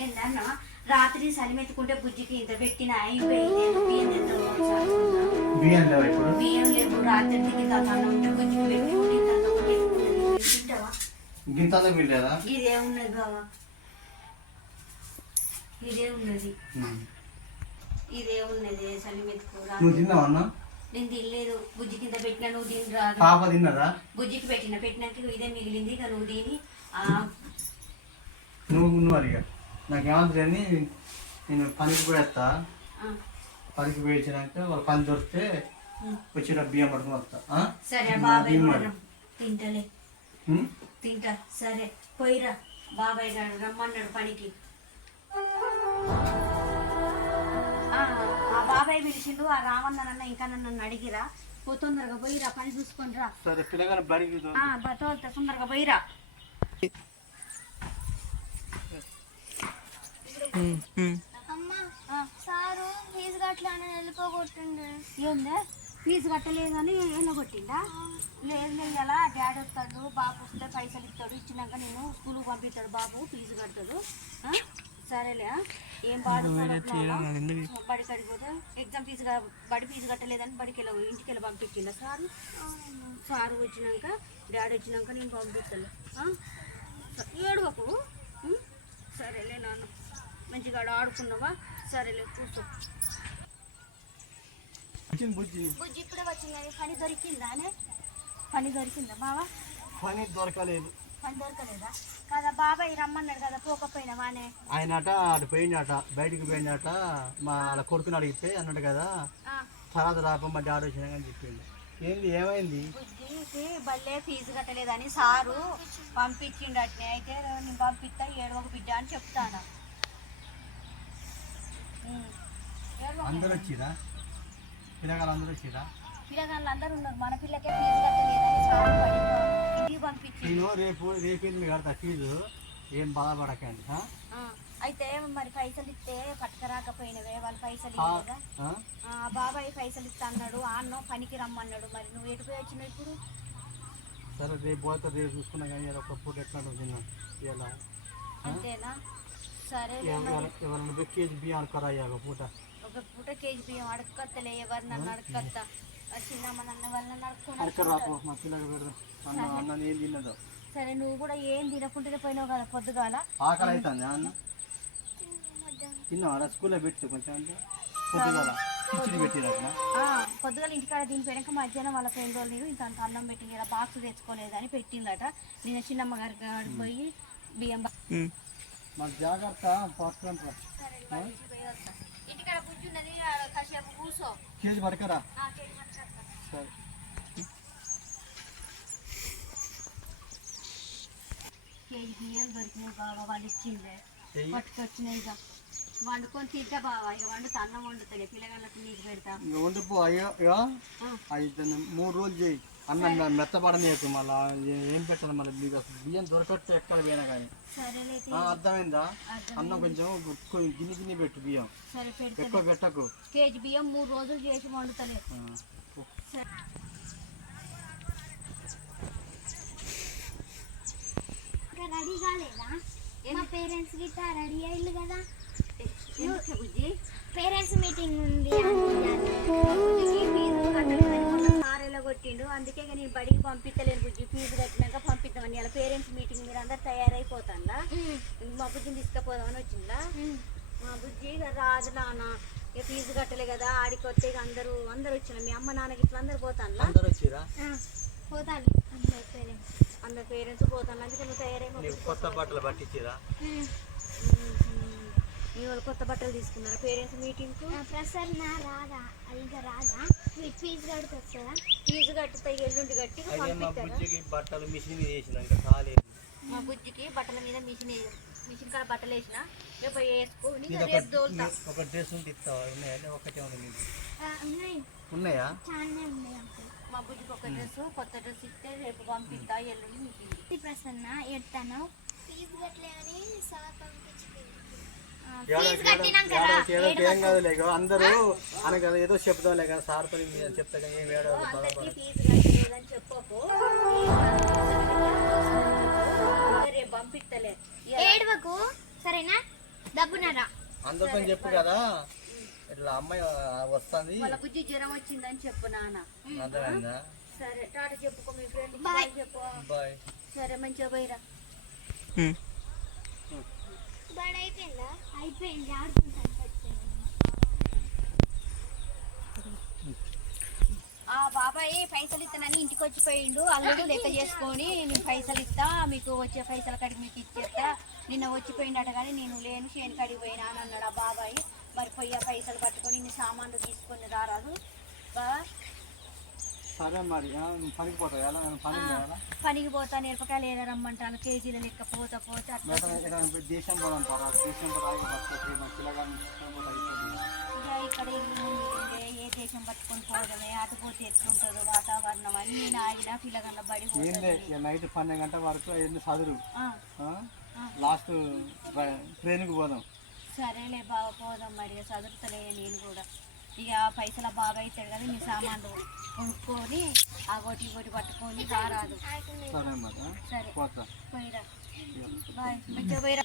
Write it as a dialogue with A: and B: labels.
A: ఏందన్నా? రాత్రి సలిమెత్తుకుంటే బుజ్జికి ఇంత పెట్టిన? బియ్యం
B: లేవా
A: రాత్రి బుజ్జికి ఇదే ఉన్నది బావా. ఇదే ఉన్నది. ఇదే
B: నువ్వు
A: నేను తినలేదు. బుజ్జి కింద పెట్టినా నువ్వు తిని రాదు
B: పాప తిన్నదా?
A: బుజ్జికి పెట్టిన పెట్టినాక ఇదే మిగిలింది ఇక నువ్వు తిని ఆ,
B: నువ్వు నువ్వు అడిగా. నాకు ఏమంటుంది నేను పనికి పోయేస్తా. పనికి పోయించినాక వాళ్ళ పని దొరికితే
A: ఉం.
B: వచ్చేట బియ్యం పట్టుకుని వస్తా. బియ్యం
A: తింటలే? తింటా. సరే పోయిరా. బాబాయ్ గారు రమ్మన్నాడు పనికి. ఆ, బాబాయ్ పిలిచిండు ఆ రామన్ననన్న ఇంకా నన్ను అడిగిరా. పో తొందరగా పోయిరా పని చూసుకొని రా.
B: సరే పిల్లగానే బడికి తో-
A: ఆ, బతోల్తా తొందరగా పోయిరా
C: అమ్మ సారు ఫీజు కట్టలే అని వెళ్ళిపోగొట్టిండు.
A: ఏందే? ఫీజు కట్టలేదు అని వెళ్ళగొట్టిందా లేదు లేదు అలా డాడీ వస్తాడు బాబు వస్తే పైసలు ఇస్తాడు. ఇచ్చినాక నేను స్కూల్కి పంపిస్తాడు బాబు ఫీజు కడతాడు. ఆ? సరేలే ఆ? ఏం బాధ బడి కడిపోతే ఎగ్జామ్ ఫీజు బడి ఫీజు కట్టలేదని బడికి వెళ్ళి ఇంటికి వెళ్ళి పంపించిందా సారు? సారు వచ్చినాక డాడీ వచ్చినాక నేను పంపిస్తాను. నాన్న మంచిగా ఆడ ఆడుకున్నావా? సరేలే కూర్చో
B: బుజ్జి.
A: బుజ్జి ఇప్పుడే వచ్చింది. పని దొరికిందానే పని దొరికిందా బావా?
B: పని దొరకలేదు.
A: పని దొరకలేదా? కదా బాబాయ్ రమ్మన్నాడు కదా పోకపోయినావానే
B: ఆయనట అటు పోయిండట బయటికి పోయిండట మా వాళ్ళ కొడుకుని అడిగితే అన్నాడు కదా తర్వాత రాపమ్మ డాడీ వచ్చినా అని చెప్పిండు. ఏంది ఏమైంది?
A: బుజ్జికి బల్లే ఫీజు కట్టలేదని సారు పంపించిండు అట్నే అయితే నేను పంపిస్తా ఏడవక బిడ్డ అని చెప్తాను ఉం. ఏడవకు.
B: అందరు వచ్చిరా? పిల్లగారు అందరూ వచ్చిరా?
A: పిల్లగాళ్ళు అందరూ ఉన్నారు. మన పిల్లకే ఫీజు కట్టలేదని
B: నేను రేపు రేపు ఎనిమిది కడతా? ఫీజు? ఏం బాధపడకండి
A: అయితే మరి పైసలు ఇస్తే పట్టుకరాకపోయినవే. వాళ్ళు పైసలు బాబాయ్ పైసలు ఇస్తా అన్నాడు. అన్న పనికి రమ్మన్నాడు. మరి నువ్వు ఎటు పోయి వచ్చినావు ఇప్పుడు?
B: సరే రేపు పోతే రేపు చూసుకున్నా కానీ ఒక పూట ఎట్లా తిన్నా ఇలా
A: అంతేనా? సరే
B: ఎవరైనా కేజీ బియ్యం అనుకోరా అయ్యా ఒక పూట.
A: ఒక పూట కేజీ బియ్యం అడగత్తలే ఎవరు నన్ను అడగత్తా చిన్నమ్మ నన్ను వాళ్ళని అడుక్కున్నా సరే. నువ్వు కూడా ఏం తినకుంటేనే పోయినావు కదా పొద్దుగాల.
B: ఆకలి అవుతుంది అన్న? తిన్నావా? స్కూల్లో పెట్టి కొంచెం అంటే. పొద్దుగాల కిచిడి పెట్టిరు అక్కడ
A: ఆ, పొద్దుగాల ఇంటికాడ దీని పోయినాక మధ్యాహ్నం వాళ్ళ ఫ్రెండ్ వాళ్ళు ఇంత అంత అన్నం పెట్టింది ఇలా బాక్స్ తెచ్చుకోలేదని పెట్టిందట. నేను చిన్నమ్మ గారి కాడికి పోయి బియ్యం
B: జాగ్రత్త
A: ఇంటికాడ కాసేపు కూర్చో
B: కేజీ పడకరా. సరే
A: కేజీ బియ్యం దొరికినాయి బాబా వాళ్ళు ఇచ్చిందే పట్టుకొచ్చినాయి ఇక వండుకొని తింటా బావా ఇక వండుతా అన్నం వండుతాయి పిల్లగాళ్ళకి నీకు పెడతా
B: వండిపో అయ్యో మూడు రోజులు చేయి అన్నం మె- మెత్తపడనీయకు మళ్ళీ ఏం పెట్టాలి మళ్ళీ మీకు అసలు? బియ్యం దొరకట్టు ఎక్కడ పోయినా కానీ. అర్థమైందా? అన్నం కొంచెం గిన్నె గిన్నె పెట్టు బియ్యం. ఎక్కువ పెట్టకు.
A: కేజీ బియ్యం మూడు రోజులు చేసి వండుతలే.
B: ఆ, పో.
A: సరే.
C: ఇంకా రెడీ కాలేదా? మా పేరెంట్స్ గిట్ట రెడీ అయ్యారు కదా. పేరెంట్స్ మీటింగ్ ఉంది
A: అందుకే నేను బడికి పంపించలేను బుజ్జి. ఫీజు కట్టినాక పంపిద్దామని. ఇలా పేరెంట్స్ మీటింగ్ మీరు అందరు తయారైపోతాందా మా బుజ్జిని తీసుకుపోదామని వచ్చిందా మా బుజ్జి రాదు నాన్న. ఇక ఫీజు కట్టలే కదా. ఆడికి వస్తే అందరూ అందరు వచ్చిన మీ అమ్మ నాన్నకి ఇట్లా అందరు
B: వచ్చిరా?
C: పోతాను అందరు పేరెంట్స్.
A: అందరు పేరెంట్స్ పోతాను అందుకే నువ్వు తయారై
B: కొత్త బట్టలు పట్టించిరా?
A: మీ వాళ్ళు కొత్త బట్టలు తీసుకున్నారా? పేరెంట్స్ మీటింగ్కు?
C: ప్రసన్న రాదా ఇంకా రాదా మీకు ఫీజు కడితే వస్తుందా
A: ఫీజు కట్టుతాయి ఎల్లుండి కట్టి పంపిస్తారా?
B: బుజ్జికి బట్టలు మిషన్ వేసిన ఇంకా కాలేదు.
A: మా బుజ్జికి బట్టల మీద మిషన్ మిషన్ కాడ బట్టలు వేసిన రేపు వేసుకొని రేపు దోలుతా.
B: ఒక డ్రెస్ ఉంటే ఇస్తావా? ఉన్నాయా? ఒకటే ఉంది
C: ఉన్నాయి.
B: ఉన్నాయా?
C: చాలానే ఉన్నాయి
A: మా బుజ్జికి ఒక డ్రెస్ కొత్త డ్రెస్ ఇస్తే రేపు పంపిస్తా ఎల్లుండి
C: ప్రసన్న ఎడతాను ఫీజు కట్టలే అని సార్ పంపించింది
B: ఏం అందరూ అనగా ఏదో చెప్దాంలే కానీ సార్ పని మీద చెప్తా కానీ ఏం
A: పంపిస్తలే.
C: ఏడవకు సరేనా? డబ్బునరా
B: అందరితో చెప్పు కదా. ఇట్లా అమ్మాయి వస్తుంది.
A: బుజ్జి జ్వరం వచ్చిందని చెప్పు నాన్న.
B: అర్థమైందా?
A: సరే టాటా చెప్పుకో మీ ఫ్రెండ్
C: Bye.
A: చెప్పు
B: బాయ్.
A: సరే మంచిగా పోయిరా
C: బడ్ అయిపోయిందా అయిపోయింది ఆడుకుంటాను
A: ఆ బాబాయ్ పైసలు ఇస్తానని ఇంటికి వచ్చిపోయిండు. అల్లుడు లెక్క చేసుకొని నేను పైసలు ఇస్తా మీకు వచ్చే పైసల కడిగి మీకు ఇచ్చేస్తా. నిన్న వచ్చిపోయిండట కానీ నేను లేను చేను కాడికి పోయినా అని అన్నాడు ఆ బాబాయ్. మరి పోయి ఆ పైసలు పట్టుకొని నీ సామాన్లు తీసుకొని రారాదు. బాబా
B: సరే మరి ఆ, నువ్వు పనికి పోతావు ఎలా నేను పని చేయాలా
A: పనికి పోతా నేర్పకాయలు ఏదో రమ్మంటాను కేజీల లెక్క పోతా పోతా
B: దేశం పోదాం పరా దేశం
A: ఇక్కడ ఏ దేశం పట్టుకొని పోవడమే అటు పోతే ఎట్లుంటుందో వాతావరణం అన్ని నాగినా పిల్లగన్న బడి
B: నైట్ పన్నెండు గంటల వరకు ఏంది చదురు లాస్ట్ ట్రైన్కి పోదాం.
A: సరేలే బాగా పోదాం మరి చదువుతలే నేను కూడా. ఇక పైసల బాగా అవుతాడు కదా నీ సామాన్లు కొనుక్కొని ఆ గోటి గోటి పట్టుకొని రారాదు.
B: సరే.
A: పోయిరా. బాయ్. మంచిగా పోయిరా.